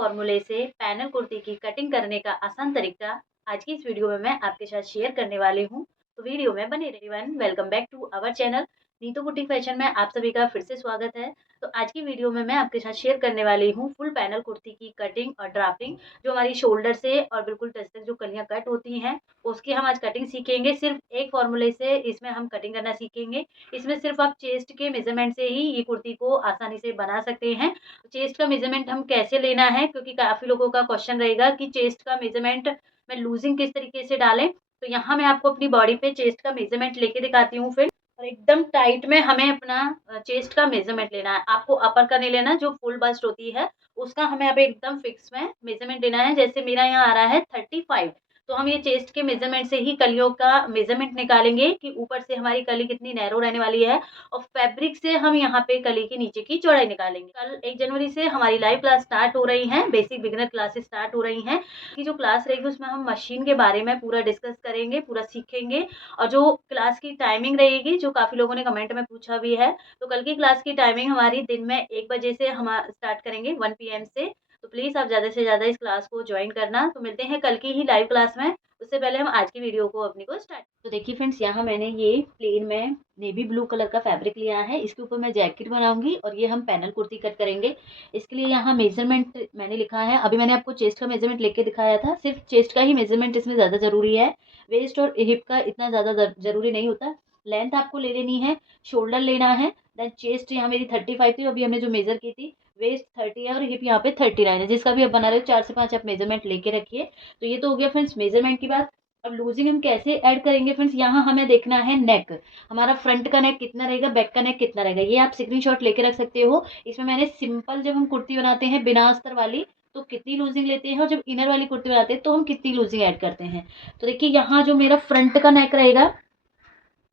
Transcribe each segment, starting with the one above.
फॉर्मूले से पैनल कुर्ती की कटिंग करने का आसान तरीका आज की इस वीडियो में मैं आपके साथ शेयर करने वाली हूँ। तो वीडियो में बने रहिए। Welcome back to our channel Neetu boutique fashion में आप सभी का फिर से स्वागत है। तो आज की वीडियो में मैं आपके साथ शेयर करने वाली हूँ फुल पैनल कुर्ती की कटिंग और ड्राफ्टिंग, जो हमारी शोल्डर से और बिल्कुल टच तक जो कलियां कट होती हैं उसकी हम आज कटिंग सीखेंगे। सिर्फ एक फॉर्मूले से इसमें हम कटिंग करना सीखेंगे। इसमें सिर्फ आप चेस्ट के मेजरमेंट से ही ये कुर्ती को आसानी से बना सकते हैं। चेस्ट का मेजरमेंट हम कैसे लेना है, क्योंकि काफ़ी लोगों का क्वेश्चन रहेगा कि चेस्ट का मेजरमेंट में लूजिंग किस तरीके से डालें। तो यहाँ मैं आपको अपनी बॉडी पे चेस्ट का मेजरमेंट लेके दिखाती हूँ फिर। और एकदम टाइट में हमें अपना चेस्ट का मेजरमेंट लेना है। आपको अपर का नहीं लेना, जो फुल बस्ट होती है उसका हमें यहाँ पे एकदम फिक्स में मेजरमेंट लेना है। जैसे मेरा यहाँ आ रहा है 35, तो हम ये चेस्ट के मेजरमेंट से ही कलियों का मेजरमेंट निकालेंगे कि ऊपर से हमारी कली कितनी नैरो रहने वाली है, और फैब्रिक से हम यहाँ पे कली के नीचे की चौड़ाई निकालेंगे। कल 1 जनवरी से हमारी लाइव क्लास स्टार्ट हो रही हैं, बेसिक बिगिनर क्लासेस स्टार्ट हो रही हैं। कि जो क्लास रहेगी उसमें हम मशीन के बारे में पूरा डिस्कस करेंगे, पूरा सीखेंगे। और जो क्लास की टाइमिंग रहेगी, जो काफ़ी लोगों ने कमेंट में पूछा भी है, तो कल की क्लास की टाइमिंग हमारी दिन में 1 बजे से हम स्टार्ट करेंगे 1 PM से। तो प्लीज़ आप ज़्यादा से ज़्यादा इस क्लास को ज्वाइन करना। तो मिलते हैं कल की ही लाइव क्लास में। उससे पहले हम आज की वीडियो को अपनी को स्टार्ट। तो देखिए फ्रेंड्स, यहाँ मैंने ये प्लेन में नेवी ब्लू कलर का फैब्रिक लिया है। इसके ऊपर मैं जैकेट बनाऊंगी और ये हम पैनल कुर्ती कट करेंगे। इसके लिए यहाँ मेजरमेंट मैंने लिखा है। अभी मैंने आपको चेस्ट का मेजरमेंट लेके दिखाया था, सिर्फ चेस्ट का ही मेजरमेंट इसमें ज़्यादा ज़रूरी है। वेस्ट और हिप का इतना ज़्यादा ज़रूरी नहीं होता। लेंथ आपको ले लेनी है, शोल्डर लेना है, देन चेस्ट यहाँ मेरी 35 थी, अभी हमने जो मेजर की थी। वेस्ट 30 है और हिप यहाँ पे 39 है। जिसका भी आप बना रहे हो 4 से 5 आप मेजरमेंट लेके रखिए। तो ये तो हो गया फ्रेंड्स मेजरमेंट की बात। अब लूजिंग हम कैसे ऐड करेंगे फ्रेंड्स, यहाँ हमें देखना है नेक। हमारा फ्रंट का नेक कितना रहेगा, बैक का नेक कितना रहेगा, ये आप स्क्रीनशॉट लेके रख सकते हो। इसमें मैंने सिंपल, जब हम कुर्ती बनाते हैं बिना अस्तर वाली, तो कितनी लूजिंग लेते हैं, और जब इनर वाली कुर्ती बनाते हैं तो हम कितनी लूजिंग ऐड करते हैं। तो देखिए यहाँ जो मेरा फ्रंट का नेक रहेगा,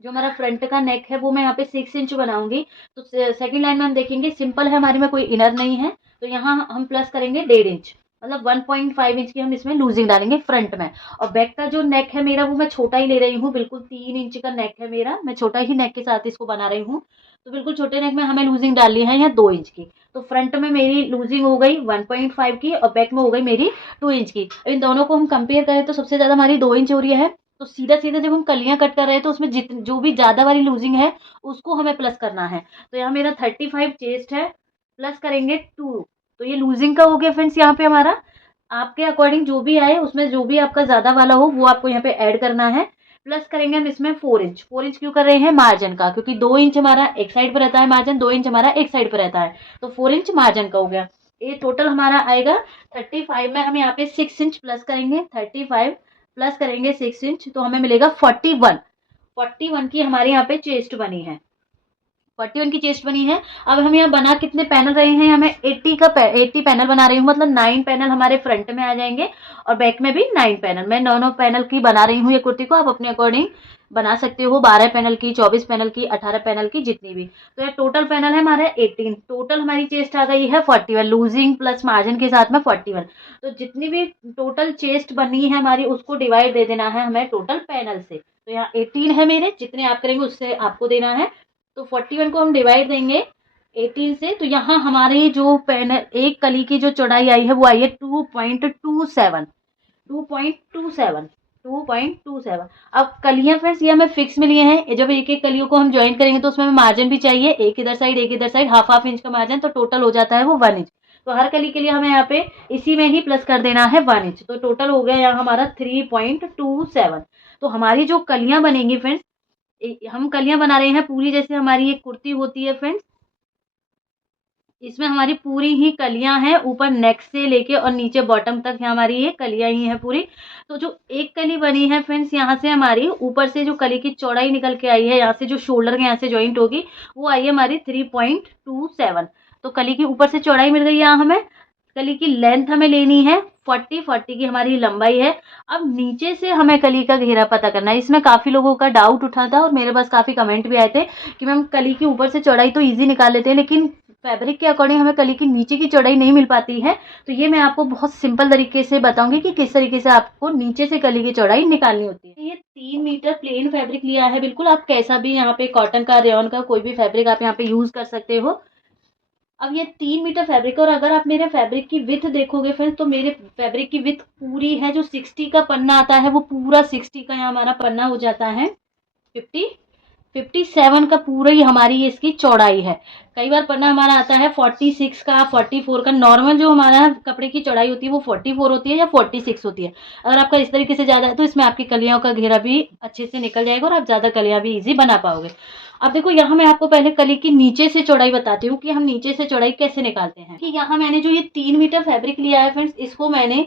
जो हमारा फ्रंट का नेक है वो मैं यहाँ पे 6 इंच बनाऊंगी। तो सेकंड लाइन में हम देखेंगे सिंपल है, हमारे में कोई इनर नहीं है, तो यहाँ हम प्लस करेंगे 1.5 इंच, मतलब 1.5 इंच की हम इसमें लूजिंग डालेंगे फ्रंट में। और बैक का जो नेक है मेरा, वो मैं छोटा ही ले रही हूँ, बिल्कुल 3 इंच का नेक है मेरा, मैं छोटा ही नेक के साथ इसको बना रही हूँ। तो बिल्कुल छोटे नेक में हमें लूजिंग डालनी है यहाँ 2 इंच की। तो फ्रंट में मेरी लूजिंग हो गई 1.5 की और बैक में हो गई मेरी 2 इंच की। इन दोनों को हम कंपेयर करें तो सबसे ज्यादा हमारी 2 इंच हो रही है। तो सीधा सीधा जब हम कलियां कट कर रहे हैं तो उसमें जो भी ज्यादा वाली लूजिंग है उसको हमें प्लस करना है। तो यहाँ मेरा 35 चेस्ट है, प्लस करेंगे 2, तो ये लूजिंग का हो गया फ्रेंड्स। यहाँ पे हमारा आपके अकॉर्डिंग जो भी आए, उसमें जो भी आपका ज्यादा वाला हो वो आपको यहाँ पे ऐड करना है। प्लस करेंगे हम इसमें 4 इंच। 4 इंच क्यों कर रहे हैं, मार्जिन का, क्योंकि 2 इंच हमारा एक साइड पर रहता है मार्जिन, 2 इंच हमारा एक साइड पर रहता है, तो 4 इंच मार्जिन का हो गया। ये टोटल हमारा आएगा 35 में, हम यहाँ पे 6 इंच प्लस करेंगे। 35 प्लस करेंगे 6 इंच, तो हमें मिलेगा 41 की हमारे यहाँ पे चेस्ट बनी है। 41 की चेस्ट बनी है। अब हम यहाँ बना कितने पैनल रहे हैं, हमें 80 पैनल बना रही हूँ, मतलब 9 पैनल हमारे फ्रंट में आ जाएंगे और बैक में भी 9 पैनल। मैं 9 पैनल की बना रही हूँ ये कुर्ती को, आप अपने अकॉर्डिंग बना सकते हो, 12 पैनल की, 24 पैनल की, 18 पैनल की, जितनी भी। तो ये टोटल पैनल है हमारे 18। टोटल हमारी चेस्ट आ गई है 41, लूजिंग प्लस मार्जिन के साथ में 41। तो जितनी भी टोटल चेस्ट बनी है हमारी, उसको डिवाइड दे देना है हमें टोटल पैनल से। तो यहाँ 18 है मेरे, जितने आप करेंगे उससे आपको देना है। तो 41 को हम डिवाइड देंगे 18 से, तो यहाँ हमारे जो पैनल एक कली की जो चौड़ाई आई है वो आई है 2.27। 2.27। अब कलियां फ्रेंड्स ये हमें फिक्स में लिए हैं। जब एक एक कलियों को हम ज्वाइन करेंगे तो उसमें हमें मार्जिन भी चाहिए, एक इधर साइड एक इधर साइड, हाफ इंच का मार्जिन, तो टोटल हो जाता है वो 1 इंच। तो हर कली के लिए हमें यहाँ पे इसी में ही प्लस कर देना है 1 इंच। तो टोटल हो गया यहाँ हमारा 3.27। तो हमारी जो कलियां बनेंगी फ्रेंड्स, हम कलियां बना रहे हैं पूरी, जैसे हमारी एक कुर्ती होती है फ्रेंड्स, इसमें हमारी पूरी ही कलियां हैं, ऊपर नेक से लेके और नीचे बॉटम तक हमारी ये कलियां ही हैं पूरी। तो जो एक कली बनी है फ्रेंड्स, यहाँ से हमारी ऊपर से जो कली की चौड़ाई निकल के आई है, यहाँ से जो शोल्डर के यहाँ से ज्वाइंट होगी, वो आई है हमारी 3.27। तो कली की ऊपर से चौड़ाई मिल गई। यहाँ हमें कली की लेंथ हमें लेनी है 40 की हमारी लंबाई है। अब नीचे से हमें कली का घेरा पता करना है। इसमें काफी लोगों का डाउट उठा था और मेरे पास काफी कमेंट भी आए थे कि मैम कली की ऊपर से चौड़ाई तो इजी निकाल लेते हैं, लेकिन फैब्रिक के अकॉर्डिंग हमें कली की नीचे की चौड़ाई नहीं मिल पाती है। तो ये मैं आपको बहुत सिंपल तरीके से बताऊंगी कि किस तरीके से आपको नीचे से कली की चौड़ाई निकालनी होती है। ये 3 मीटर प्लेन फैब्रिक लिया है, बिल्कुल आप कैसा भी यहाँ पे कॉटन का, रेयन का, कोई भी फैब्रिक आप यहाँ पे यूज कर सकते हो। अब ये 3 मीटर फैब्रिक, और अगर आप मेरे फैब्रिक की विथ देखोगे फ्रेंड्स, तो मेरे फैब्रिक की विथ पूरी है, जो 60 का पन्ना आता है वो पूरा 60 का यहाँ हमारा पन्ना हो जाता है। 50 57 का पूरा ही हमारी इसकी चौड़ाई है। कई बार पन्ना हमारा आता है 46 का, 44 का। नॉर्मल जो हमारा कपड़े की चौड़ाई होती है वो 44 होती है या 46 होती है। अगर आपका इस तरीके से ज़्यादा है तो इसमें आपकी कलियों का घेरा भी अच्छे से निकल जाएगा और आप ज़्यादा कलियां भी इजी बना पाओगे। अब देखो, यहाँ मैं आपको पहले कली की नीचे से चौड़ाई बताती हूँ कि हम नीचे से चौड़ाई कैसे निकालते हैं। कि यहाँ मैंने जो ये 3 मीटर फैब्रिक लिया है फ्रेंड्स, इसको मैंने,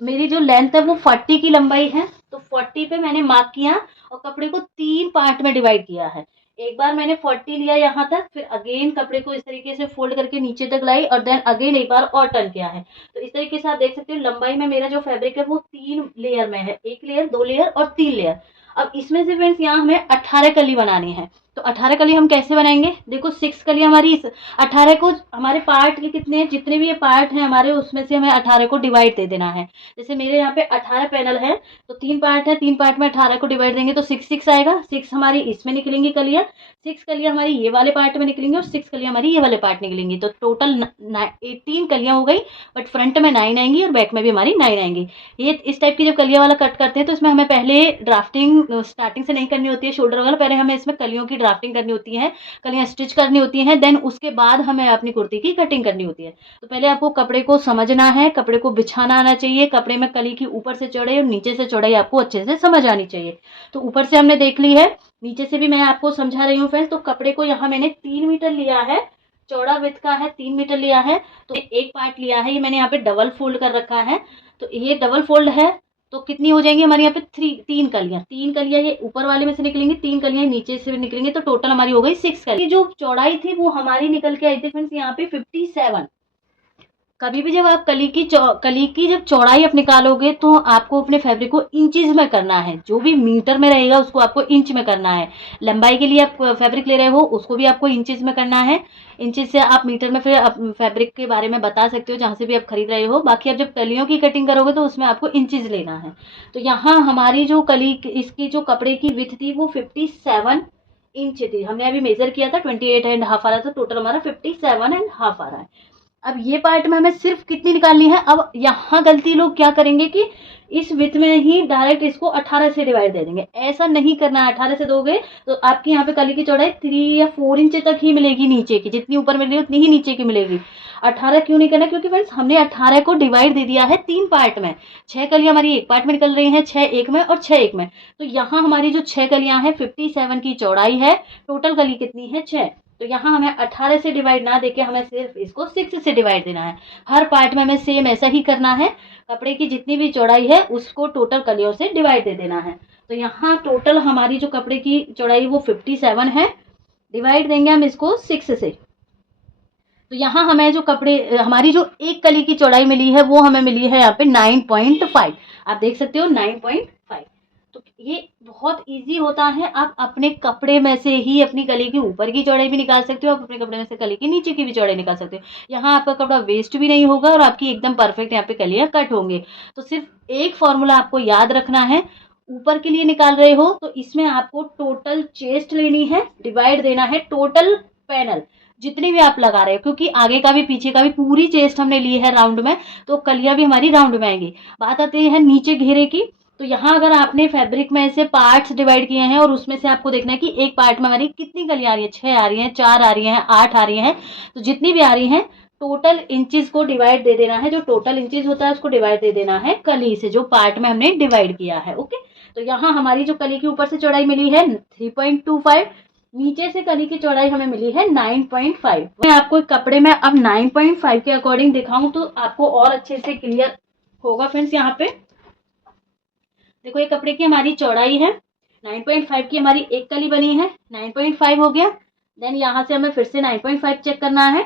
मेरी जो लेंथ है वो 40 की लंबाई है, तो 40 पे मैंने मार्क किया और कपड़े को 3 पार्ट में डिवाइड किया है। एक बार मैंने 40 लिया यहाँ तक, फिर अगेन कपड़े को इस तरीके से फोल्ड करके नीचे तक लाई और देन अगेन एक बार और टर्न किया है। तो इस तरीके से आप देख सकते हो लंबाई में मेरा जो फैब्रिक है वो 3 लेयर में है, 1 लेयर, 2 लेयर और 3 लेयर। अब इसमें से फ्रेंड्स यहाँ हमें 18 कली बनानी है। तो 18 कली हम कैसे बनाएंगे, देखो 6 कली हमारी, इस 18 को हमारे पार्ट के कितने, जितने भी ये पार्ट हैं हमारे, उसमें से हमें 18 को डिवाइड दे देना है। जैसे मेरे यहाँ पे 18 पैनल है, तो 3 पार्ट है, 3 पार्ट में 18 को डिवाइड देंगे तो 6 आएगा। 6 हमारी इसमें निकलेंगी कलियां, 6 कलियां हमारी ये वाले पार्ट में निकलेंगी और 6 कलियां हमारी ये वाले पार्ट निकलेंगी। तो टोटल 18 कलियां हो गई, बट फ्रंट में 9 आएंगी और बैक में भी हमारी 9 आएंगी। ये इस टाइप की जब कलियां वाला कट करते हैं तो इसमें हमें पहले ड्राफ्टिंग स्टार्टिंग से नहीं करनी होती है शोल्डर वाला, पहले हमें इसमें कलियों की ड्राफ्टिंग करनी होती है, कलियां स्टिच करनी होती हैं, देन उसके बाद हमें अपनी कुर्ती की कटिंग करनी होती है। तो पहले आपको कपड़े को समझना है, कपड़े को बिछाना आना चाहिए, कपड़े में कली की ऊपर से चौड़ाई और नीचे से चौड़ाई आपको अच्छे से समझ आनी चाहिए। तो ऊपर से हमने देख ली है, नीचे से भी मैं आपको समझा रही हूँ फ्रेंड्स। तो कपड़े को यहाँ मैंने 3 मीटर लिया है, चौड़ा विड्थ का है, 3 मीटर लिया है। तो एक पार्ट लिया है, ये मैंने यहाँ पे डबल फोल्ड कर रखा है, तो ये डबल फोल्ड है। तो कितनी हो जाएंगी हमारे यहाँ पे 3 कलियां ये ऊपर वाले में से निकलेंगी, 3 कलियां नीचे से निकलेंगी, तो टोटल हमारी हो गई 6 कलियां। जो चौड़ाई थी वो हमारी निकल के आई थी फ्रेंड्स यहाँ पे 57। कभी भी जब आप कली की जब चौड़ाई आप निकालोगे तो आपको अपने फैब्रिक को इंचेस में करना है, जो भी मीटर में रहेगा उसको आपको इंच में करना है। लंबाई के लिए आप फैब्रिक ले रहे हो उसको भी आपको इंचेस में करना है। इंचेस से आप मीटर में फिर आप फैब्रिक के बारे में बता सकते हो जहाँ से भी आप खरीद रहे हो। बाकी आप जब कलियों की कटिंग करोगे तो उसमें आपको इंचेस लेना है। तो यहाँ हमारी जो कली, इसकी जो कपड़े की विड्थ थी वो 57 इंच थी। हमने अभी मेजर किया था 28.5 आ रहा था, टोटल हमारा 57.5 आ रहा है। अब ये पार्ट में हमें सिर्फ कितनी निकालनी है। अब यहाँ गलती लोग क्या करेंगे कि इस विथ में ही डायरेक्ट इसको 18 से डिवाइड दे देंगे। ऐसा नहीं करना है, 18 से दोगे तो आपकी यहाँ पे कली की चौड़ाई 3 या 4 इंच तक ही मिलेगी नीचे की, जितनी ऊपर मिल रही है उतनी ही नीचे की मिलेगी। 18 क्यों नहीं करना, क्योंकि फ्रेंड्स हमने 18 को डिवाइड दे दिया है 3 पार्ट में। 6 कलियां हमारी एक पार्ट में निकल रही हैं, 6 एक में और 6 एक में। तो यहाँ हमारी जो 6 कलियां हैं 57 की चौड़ाई है, टोटल कली कितनी है 6। तो यहाँ हमें 18 से डिवाइड ना देके हमें सिर्फ इसको 6 से डिवाइड देना है। हर पार्ट में हमें सेम ऐसा ही करना है, कपड़े की जितनी भी चौड़ाई है उसको टोटल कलियों से डिवाइड दे देना है। तो यहाँ टोटल हमारी जो कपड़े की चौड़ाई वो 57 है, डिवाइड देंगे हम इसको 6 से। तो यहाँ हमें जो कपड़े, हमारी जो एक कली की चौड़ाई मिली है वो हमें मिली है यहाँ पे 9.5। आप देख सकते हो 9.5। तो ये बहुत इजी होता है, आप अपने कपड़े में से ही अपनी कली की ऊपर की चौड़ाई भी निकाल सकते हो, आप अपने कपड़े में से कली की नीचे की भी चौड़ाई निकाल सकते हो। यहाँ आपका कपड़ा वेस्ट भी नहीं होगा और आपकी एकदम परफेक्ट यहाँ पे कलियां कट होंगे। तो सिर्फ एक फॉर्मूला आपको याद रखना है, ऊपर के लिए निकाल रहे हो तो इसमें आपको टोटल चेस्ट लेनी है, डिवाइड देना है टोटल पैनल जितनी भी आप लगा रहे हो, क्योंकि आगे का भी पीछे का भी पूरी चेस्ट हमने ली है राउंड में, तो कलियां भी हमारी राउंड में आएंगी। बात आती है नीचे घेरे की। तो यहाँ अगर आपने फैब्रिक में से पार्ट्स डिवाइड किए हैं और उसमें से आपको देखना है कि एक पार्ट में हमारी कितनी कलियां आ रही है, 6 आ रही हैं, 4 आ रही हैं, 8 आ रही हैं, तो जितनी भी आ रही हैं टोटल इंचेस को डिवाइड दे देना है। जो टोटल इंचेस होता है उसको डिवाइड दे देना है कली से, जो पार्ट में हमने डिवाइड किया है। ओके, तो यहाँ हमारी जो कली की ऊपर से चौड़ाई मिली है 3.25, नीचे से कली की चौड़ाई हमें मिली है 9.5। मैं आपको कपड़े में अब 9.5 के अकॉर्डिंग दिखाऊं तो आपको और अच्छे से क्लियर होगा फ्रेंड्स। यहाँ पे देखो, ये कपड़े की हमारी चौड़ाई है 9.5 की, हमारी एक कली बनी है, 9.5 हो गया। देन यहाँ से हमें फिर से 9.5 चेक करना है,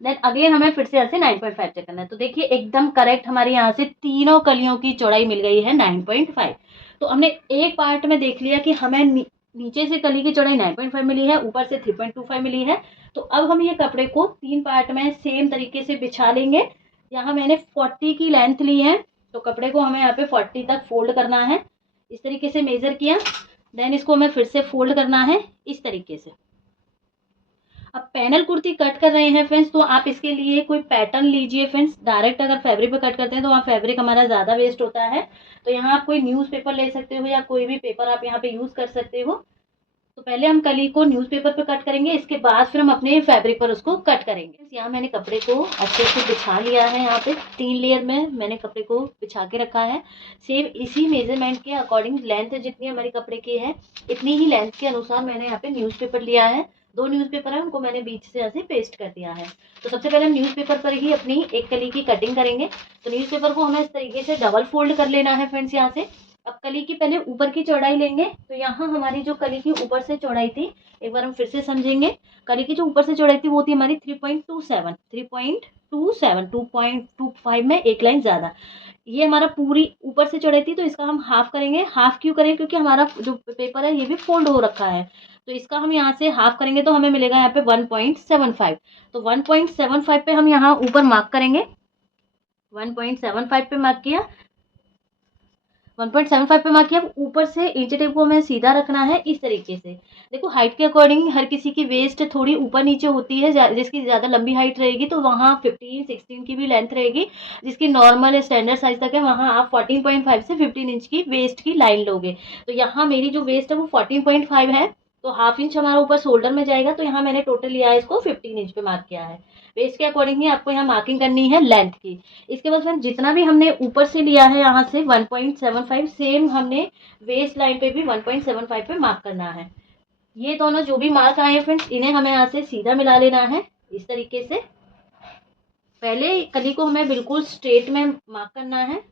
देन अगेन हमें फिर से यहाँ से 9.5 चेक करना है। तो देखिए एकदम करेक्ट हमारी यहाँ से तीनों कलियों की चौड़ाई मिल गई है 9.5। तो हमने एक पार्ट में देख लिया कि हमें नीचे से कली की चौड़ाई 9.5 मिली है, ऊपर से 3.25 मिली है। तो अब हम ये कपड़े को 3 पार्ट में सेम तरीके से बिछा लेंगे। यहाँ मैंने 40 की लेंथ ली है, तो कपड़े को हमें यहाँ पे 40 तक फोल्ड करना है। इस तरीके से मेजर किया, देन इसको हमें फिर से फोल्ड करना है इस तरीके से। अब पैनल कुर्ती कट कर रहे हैं फ्रेंड्स, तो आप इसके लिए कोई पैटर्न लीजिए फ्रेंड्स। डायरेक्ट अगर फैब्रिक पे कट करते हैं तो वहाँ फैब्रिक हमारा ज़्यादा वेस्ट होता है। तो यहाँ आप कोई न्यूज़पेपर ले सकते हो या कोई भी पेपर आप यहाँ पे यूज़ कर सकते हो। तो पहले हम कली को न्यूज़पेपर पे कट करेंगे, इसके बाद फिर हम अपने फैब्रिक पर उसको कट करेंगे। यहाँ मैंने कपड़े को अच्छे से बिछा लिया है, यहाँ पे 3 लेयर में मैंने कपड़े को बिछा के रखा है। सेम इसी मेजरमेंट के अकॉर्डिंग लेंथ जितनी हमारी कपड़े की है इतनी ही लेंथ के अनुसार मैंने यहाँ पे न्यूज़पेपर लिया है। 2 न्यूज़पेपर है, उनको मैंने बीच से ऐसे पेस्ट कर दिया है। तो सबसे पहले हम न्यूज़पेपर पर ही अपनी एक कली की कटिंग करेंगे। तो न्यूज़पेपर को हमें इस तरीके से डबल फोल्ड कर लेना है फ्रेंड्स। यहाँ से अब कली की पहले ऊपर की चौड़ाई लेंगे। तो यहाँ हमारी जो कली की ऊपर से चौड़ाई थी, एक बार हम फिर से समझेंगे। कली की जो ऊपर से चौड़ाई थी वो थी हमारी 3.27 2.25 में एक लाइन ज्यादा। ये हमारा पूरी ऊपर से चौड़ाई थी, तो इसका हम हाफ करेंगे। हाफ क्यों करें, क्योंकि हमारा जो पेपर है ये भी फोल्ड हो रखा है। तो इसका हम यहाँ से हाफ करेंगे तो हमें मिलेगा यहाँ पे 1.75। तो 1.75 पे हम यहाँ ऊपर मार्क करेंगे। 1.75 पे मार्क किया, 1.75 पे मार्क किया। ऊपर से इंच टेप को हमें सीधा रखना है इस तरीके से। देखो हाइट के अकॉर्डिंग हर किसी की वेस्ट थोड़ी ऊपर नीचे होती है। जिसकी ज़्यादा लंबी हाइट रहेगी तो वहाँ 15-16 की भी लेंथ रहेगी। जिसकी नॉर्मल स्टैंडर्ड साइज तक है वहाँ आप 14.5 से 15 इंच की वेस्ट की लाइन लोगे। तो यहाँ मेरी जो वेस्ट है वो 14.5 है, तो हाफ इंच हमारा ऊपर शोल्डर में जाएगा। तो यहाँ मैंने टोटल लिया है इसको 15 इंच पे मार्क किया है। वेस्ट के अकॉर्डिंग ही आपको यहाँ मार्किंग करनी है लेंथ की। इसके बाद फ्रेंड जितना भी हमने ऊपर से लिया है यहाँ से 1.75, सेम हमने वेस्ट लाइन पे भी 1.75 पे मार्क करना है। ये दोनों जो भी मार्क आए हैं फ्रेंड्स, इन्हें हमें यहाँ से सीधा मिला लेना है इस तरीके से। पहले कली को हमें बिल्कुल स्ट्रेट में मार्क करना है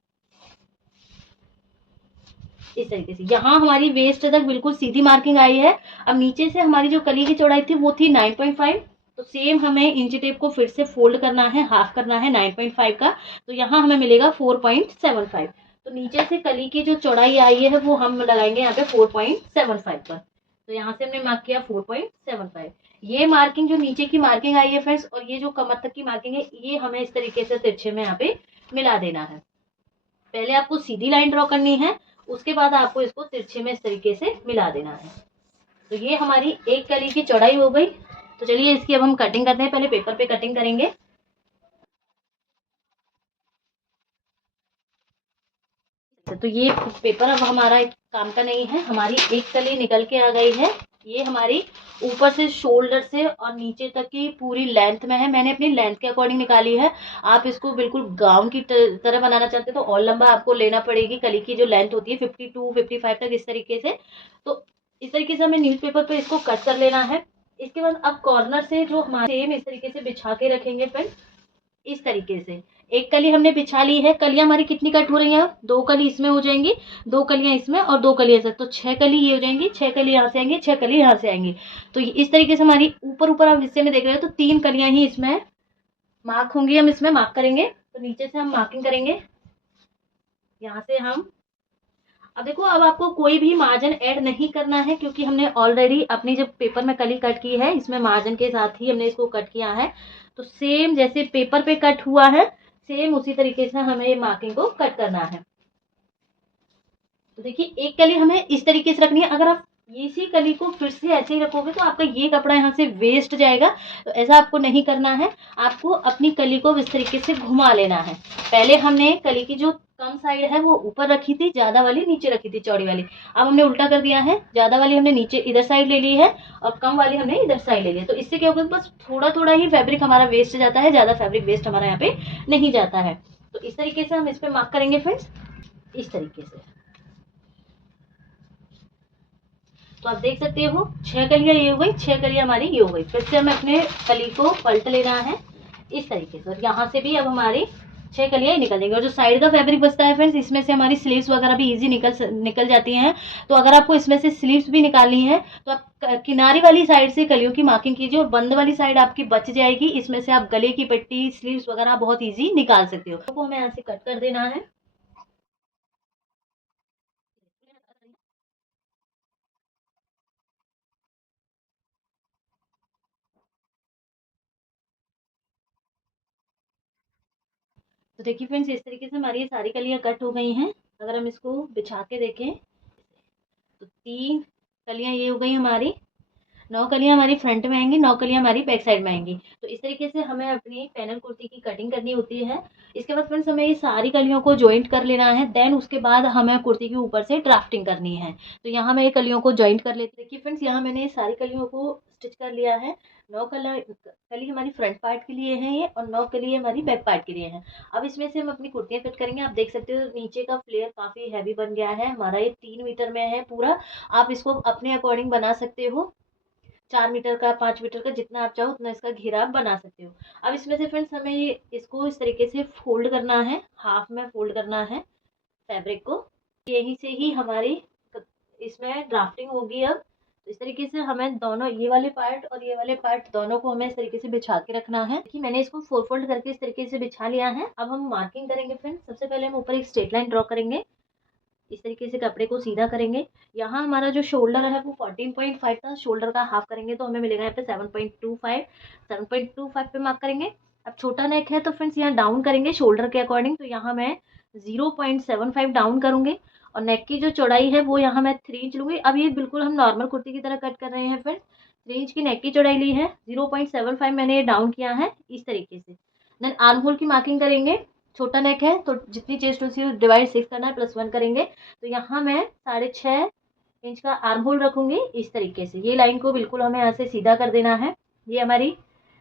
इस तरीके से। यहाँ हमारी वेस्ट तक बिल्कुल सीधी मार्किंग आई है। अब नीचे से हमारी जो कली की चौड़ाई थी वो थी 9.5। तो सेम हमें इंच टेप को फिर से फोल्ड करना है, हाफ करना है 9.5 का। तो यहाँ हमें मिलेगा 4.75। तो नीचे से कली की जो चौड़ाई आई है वो हम लगाएंगे यहाँ पे 4.75 पर। तो यहाँ से हमने मार्क किया 4.75। ये मार्किंग जो नीचे की मार्किंग आई है फ्रेंड्स, और ये जो कमर तक की मार्किंग है, ये हमें इस तरीके से तिरछे में यहाँ पे मिला देना है। पहले आपको सीधी लाइन ड्रॉ करनी है, उसके बाद आपको इसको तिरछे में इस तरीके से मिला देना है। तो ये हमारी एक कली की चौड़ाई हो गई। तो चलिए इसकी अब हम कटिंग करते हैं। पहले पेपर पे कटिंग करेंगे। तो ये पेपर अब हमारा काम का नहीं है। हमारी एक कली निकल के आ गई है। ये हमारी ऊपर से शोल्डर से और नीचे तक की पूरी लेंथ में है। मैंने अपनी लेंथ के अकॉर्डिंग निकाली है। आप इसको बिल्कुल गाउन की तरह बनाना चाहते हो तो और लंबा आपको लेना पड़ेगी। कली की जो लेंथ होती है 52-55 तक इस तरीके से। तो इस तरीके से हमें न्यूज़पेपर पे इसको कट कर लेना है। इसके बाद अब कॉर्नर से जो हमारे सेम इस तरीके से बिछा के रखेंगे फ्रेंड, इस तरीके से। एक कली हमने बिछा ली है। कलियां हमारी कितनी कट हो रही हैं, 2 कली इसमें हो जाएंगी, 2 कलियां इसमें और 2 कलियां से। तो 6 कली ये हो जाएंगी, 6 कली यहाँ से आएंगी, 6 कली यहाँ से आएंगी। तो इस तरीके से हमारी ऊपर ऊपर आप हिस्से में देख रहे हो तो 3 कलियां ही इसमें मार्क होंगी। हम इसमें मार्क करेंगे। तो नीचे से हम मार्किंग करेंगे। यहाँ से हम अब देखो, अब आपको कोई भी मार्जिन ऐड नहीं करना है, क्योंकि हमने ऑलरेडी अपनी जब पेपर में कली कट की है इसमें मार्जिन के साथ ही हमने इसको कट किया है। तो सेम जैसे पेपर पे कट हुआ है सेम उसी तरीके से हमें मार्किंग को कट करना है। तो देखिए एक कली हमें इस तरीके से रखनी है। अगर आप इसी कली को फिर से ऐसे ही रखोगे तो आपका ये कपड़ा यहाँ से वेस्ट जाएगा। तो ऐसा आपको नहीं करना है। आपको अपनी कली को इस तरीके से घुमा लेना है। पहले हमने कली की जो कम साइड है वो ऊपर रखी थी, ज्यादा वाली नीचे रखी थी, चौड़ी वाली। अब हमने उल्टा कर दिया है, ज्यादा वाली हमने नीचे इधर साइड ले ली है और कम वाली हमने इधर साइड ले ली है। तो इससे क्या होगा, बस थोड़ा थोड़ा ही फैब्रिक हमारा वेस्ट जाता है, ज्यादा फैब्रिक वेस्ट हमारा यहाँ पे नहीं जाता है। तो इस तरीके से हम इस पे मार्क करेंगे फ्रेंड्स, इस तरीके से। तो आप देख सकते हो 6 कलियां ये हो गई, 6 कलियां हमारी ये हो गई। फिर से हमें अपने कली को पलट लेना है इस तरीके से। और यहाँ से भी अब हमारी 6 कलियां ही निकल जाएंगी। और जो साइड का फैब्रिक बचता है फ्रेंड्स, इसमें से हमारी स्लीव्स वगैरह भी इजी निकल जाती हैं। तो अगर आपको इसमें से स्लीव्स भी निकालनी है तो आप किनारी वाली साइड से कलियों की मार्किंग कीजिए और बंद वाली साइड आपकी बच जाएगी। इसमें से आप गले की पट्टी, स्लीव्स वगैरह बहुत ईजी निकाल सकते हो। तो हमें यहाँ से कट कर देना है। तो देखिए फ्रेंड्स, इस तरीके से हमारी ये सारी कलियां कट हो गई हैं। अगर हम इसको बिछा के देखें तो 3 कलियां ये हो गई हमारी। 9 कलियाँ हमारी फ्रंट में आएंगी, 9 कलियाँ हमारी बैक साइड में आएंगी। तो इस तरीके से हमें अपनी पैनल कुर्ती की कटिंग करनी होती है। इसके बाद फ्रेंड्स हमें ये सारी कलियों को जॉइंट कर लेना है। देन उसके बाद हमें कुर्ती के ऊपर से ड्राफ्टिंग करनी है। तो यहाँ मैं ये कलियों को जॉइंट कर लेती हूँ। देखिए फ्रेंड्स, यहाँ मैंने ये सारी कलियों को स्टिच कर लिया है। 9 कली हमारी फ्रंट पार्ट के लिए है ये, और 9 कली हमारी बैक पार्ट के लिए है। अब इसमें से हम अपनी कुर्तियाँ कट करेंगे। आप देख सकते हो नीचे का फ्लेयर काफ़ी हैवी बन गया है हमारा, ये 3 मीटर में है पूरा। आप इसको अपने अकॉर्डिंग बना सकते हो, 4 मीटर का, 5 मीटर का, जितना आप चाहो उतना इसका घेरा आप बना सकते हो। अब इसमें से फ्रेंड्स हमें ये इसको इस तरीके से फोल्ड करना है, हाफ में फोल्ड करना है फैब्रिक को। यहीं से ही हमारी इसमें ड्राफ्टिंग होगी। अब तो इस तरीके से हमें दोनों, ये वाले पार्ट और ये वाले पार्ट, दोनों को हमें इस तरीके से बिछा के रखना है कि मैंने इसको 4 फोल्ड करके इस तरीके से बिछा लिया है। अब हम मार्किंग करेंगे फ्रेंड्स। सबसे पहले हम ऊपर एक स्ट्रेट लाइन ड्रॉ करेंगे, इस तरीके से कपड़े को सीधा करेंगे। यहाँ हमारा जो शोल्डर है वो 14.5 था, शोल्डर का हाफ करेंगे तो हमें मिलेगा यहाँ पे 7.25। 7.25 पे मार्क करेंगे। अब छोटा नेक है तो फ्रेंड्स यहाँ डाउन करेंगे शोल्डर के अकॉर्डिंग, तो यहाँ मैं 0.75 डाउन करूंगी। और नेक की जो चौड़ाई है वो यहाँ मैं 3 इंच लूंगी। अब ये बिल्कुल हम नॉर्मल कुर्ती की तरह कट कर रहे हैं फ्रेंड्स। 3 इंच की नेक की चौड़ाई ली है, 0.75 मैंने ये डाउन किया है इस तरीके से। देन आर्म होल की मार्किंग करेंगे। छोटा नेक है तो जितनी चेस्ट उसी डिवाइड 6 करना है, +1 करेंगे। तो यहाँ मैं 6.5 इंच का आर्म होल रखूंगी इस तरीके से। ये लाइन को बिल्कुल हमें यहाँ से सीधा कर देना है। ये हमारी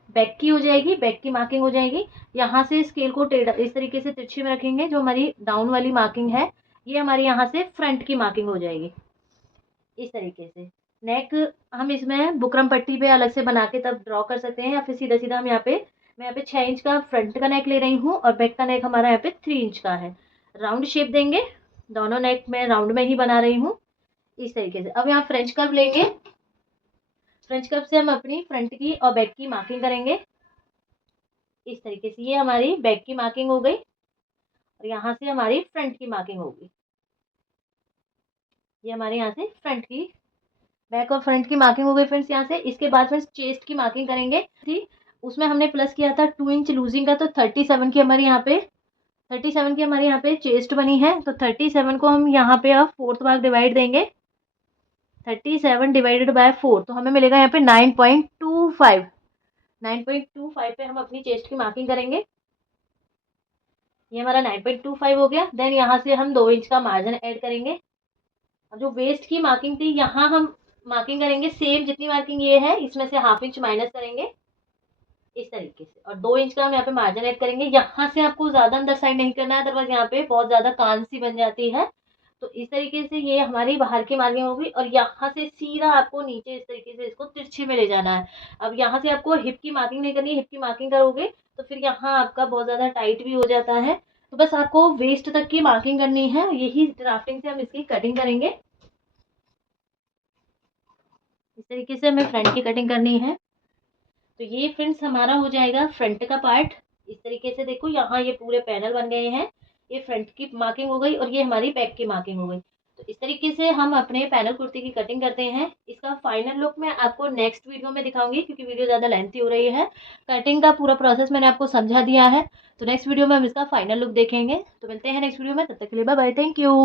बैक की हो जाएगी, बैक की मार्किंग हो जाएगी। यहाँ से स्केल को टेढ़ा इस तरीके से तिरछे में रखेंगे। जो हमारी डाउन वाली मार्किंग है ये हमारी यहाँ से फ्रंट की मार्किंग हो जाएगी इस तरीके से। नेक हम इसमें बुकरम पट्टी पे अलग से बना के तब ड्रॉ कर सकते हैं, या फिर सीधा सीधा हम यहाँ पे, मैं यहाँ पे 6 इंच का फ्रंट का नेक ले रही हूँ और बैक का नेक हमारा यहाँ पे 3 इंच का है। राउंड शेप देंगे, दोनों नेक मैं राउंड में ही बना रही हूँ इस तरीके से। अब यहाँ फ्रेंच कर्व लेंगे। फ्रेंच कर्व से हम अपनी फ्रंट की और बैक की मार्किंग करेंगे इस तरीके से। ये हमारी बैक की मार्किंग हो गई और यहाँ से हमारी फ्रंट की मार्किंग होगी। ये हमारे यहाँ से फ्रंट की, बैक और फ्रंट की मार्किंग हो गई फ्रेंड्स यहाँ से। इसके बाद फ्रेंड्स चेस्ट की मार्किंग करेंगे थी, उसमें हमने प्लस किया था 2 इंच लूजिंग का, तो 37 की हमारी यहाँ पे 37 की हमारे यहाँ पे चेस्ट बनी है। तो 37 को हम यहाँ पे अब 4th भाग डिवाइड देंगे, 37 डिवाइडेड बाय 4, तो हमें मिलेगा यहाँ पे 9.25। 9.25 पे हम अपनी चेस्ट की मार्किंग करेंगे। ये हमारा 9.25 हो गया। देन यहाँ से हम 2 इंच का मार्जिन ऐड करेंगे। अब जो वेस्ट की मार्किंग थी यहाँ हम मार्किंग करेंगे सेम, जितनी मार्किंग ये है इसमें से ½ इंच माइनस करेंगे इस तरीके से, और 2 इंच का हम यहाँ पे मार्जिन ऐड करेंगे। यहाँ से आपको ज्यादा अंदर साइड नहीं करना है, अदरवाइज यहाँ पे बहुत ज्यादा कान सी बन जाती है। तो इस तरीके से ये हमारी बाहर की मार्किंग होगी, और यहाँ से सीधा आपको नीचे इस तरीके से इसको तिरछे में ले जाना है। अब यहाँ से आपको हिप की मार्किंग नहीं करनी है, हिप की मार्किंग करोगे तो फिर यहाँ आपका बहुत ज्यादा टाइट भी हो जाता है। तो बस आपको वेस्ट तक की मार्किंग करनी है। यही ड्राफ्टिंग से हम इसकी कटिंग करेंगे। इस तरीके से हमें फ्रंट की कटिंग करनी है। तो ये फ्रेंड्स हमारा हो जाएगा फ्रंट का पार्ट। इस तरीके से देखो यहाँ ये पूरे पैनल बन गए हैं। ये फ्रंट की मार्किंग हो गई और ये हमारी बैक की मार्किंग हो गई। तो इस तरीके से हम अपने पैनल कुर्ती की कटिंग करते हैं। इसका फाइनल लुक मैं आपको नेक्स्ट वीडियो में दिखाऊंगी, क्योंकि वीडियो ज़्यादा लेंथी हो रही है। कटिंग का पूरा प्रोसेस मैंने आपको समझा दिया है। तो नेक्स्ट वीडियो में हम इसका फाइनल लुक देखेंगे। तो मिलते हैं नेक्स्ट वीडियो में, तब तक के लिए बाय बाय, थैंक यू।